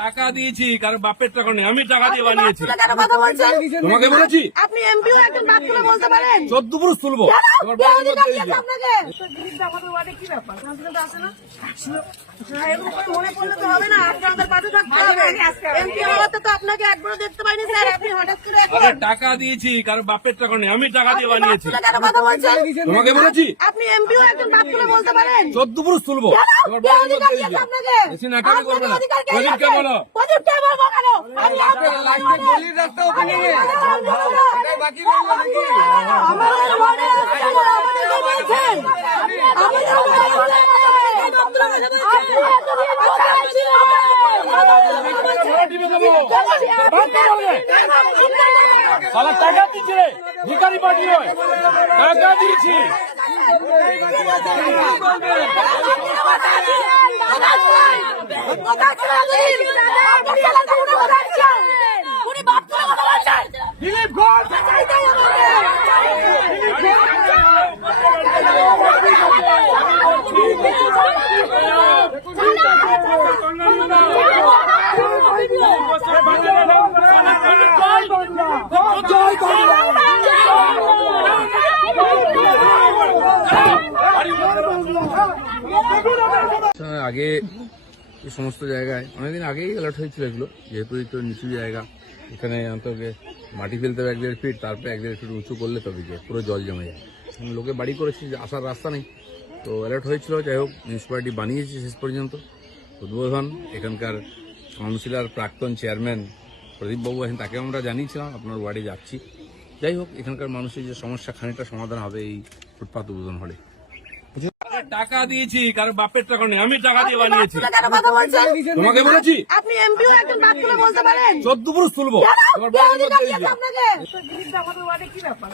টাকা দিয়েছি, কারণ বাপের টাকা নেই, আমি টাকা দিয়ে বানিয়েছি। কেন কথা বলছেন? তোমাকে বলেছি আপনি এমপিও একজন বাপ তুলে বলতে পারেন? 14 পুরুষ তুলবো। তোমার কে বাড়ির অধিকার মধ্যে দিয়েছে গিয়ে। আপনাকে? আমাদের ওয়ার্ডে কি ব্যাপার? কাউন্সিলর তো আসে না? এরকম করে মনে পড়লে তো হবে না, আপনাদের পাশে থাকতে হবে। এমপি হওয়াতে তো আপনাকে একবারও দেখতে পাইনি স্যার, আপনি হঠাৎ করে এখন আরে টাকা দিয়েছি, কারণ বাপের টাকা নেই, আমি টাকা দিয়ে বানিয়েছি। কেন কথা বলছেন? তোমাকে বলেছি আপনি এমপিও একজন বাপ তুলে বলতে পারেন? 14 পুরুষ তুলবো। তোমার কে বাড়ির অধিকার মধ্যে দিয়েছে গিয়ে। আপনাকে? বেশি নাটক করবে না। অধিকার কে প্রদীপকে দিয়েছে? বলো। প্রদীপকে বলবো কেন? আমি আপনার গলির রাস্তা ওখানে বাকি রইল নাকি? আমাদের ওয়ার্ডে কেন আমাদেরকে বলছেন? আমাদের ওয়ার্ডে এই দপ্তরে বলছেন। শালা টাকা দিচ্ছে রে, ভিখারি পার্টি নয়, টাকা দিয়েছি। দিলীপ ঘোষ আগে এই সমস্ত জায়গায় অনেকদিন আগেই অ্যালার্ট হয়েছিল এগুলো, যেহেতু একটু নিচু জায়গা, এখানে অন্তকে মাটি ফেলতে হবে 1.5 ফিট, তারপরে 1.5 ফিট উঁচু করলে তবে গিয়ে পুরো জল জমে যায়। লোকে বাড়ি করেছে, আসার রাস্তা নেই, তো অ্যালার্ট হয়েছিল। যাই হোক, মিউনিসিপ্যালিটি বানিয়েছে শেষ পর্যন্ত। উদ্বোধন এখানকার কাউন্সিলর প্রাক্তন চেয়ারম্যান প্রদীপবাবু আছেন, তাকে আমরা জানিয়েছিলাম আপনার ওয়ার্ডে যাচ্ছি। যাই হোক, এখানকার মানুষের যে সমস্যা খানিকটা সমাধান হবে এই ফুটপাত উদ্বোধন হলে। টাকা দিয়েছি, কারণ বাপের টাকা নেই, আমি টাকা দিয়ে বানিয়েছি। কেন কথা বলছেন? তোমাকে বলেছি আপনি এমপিও একজন বাপ তুলে বলতে পারেন? 14 পুরুষ তুলবো। তোমার কে বাড়ির অধিকার মধ্যে দিয়েছে গিয়ে। আপনাকে? আমাদের ওয়ার্ডে কি ব্যাপার?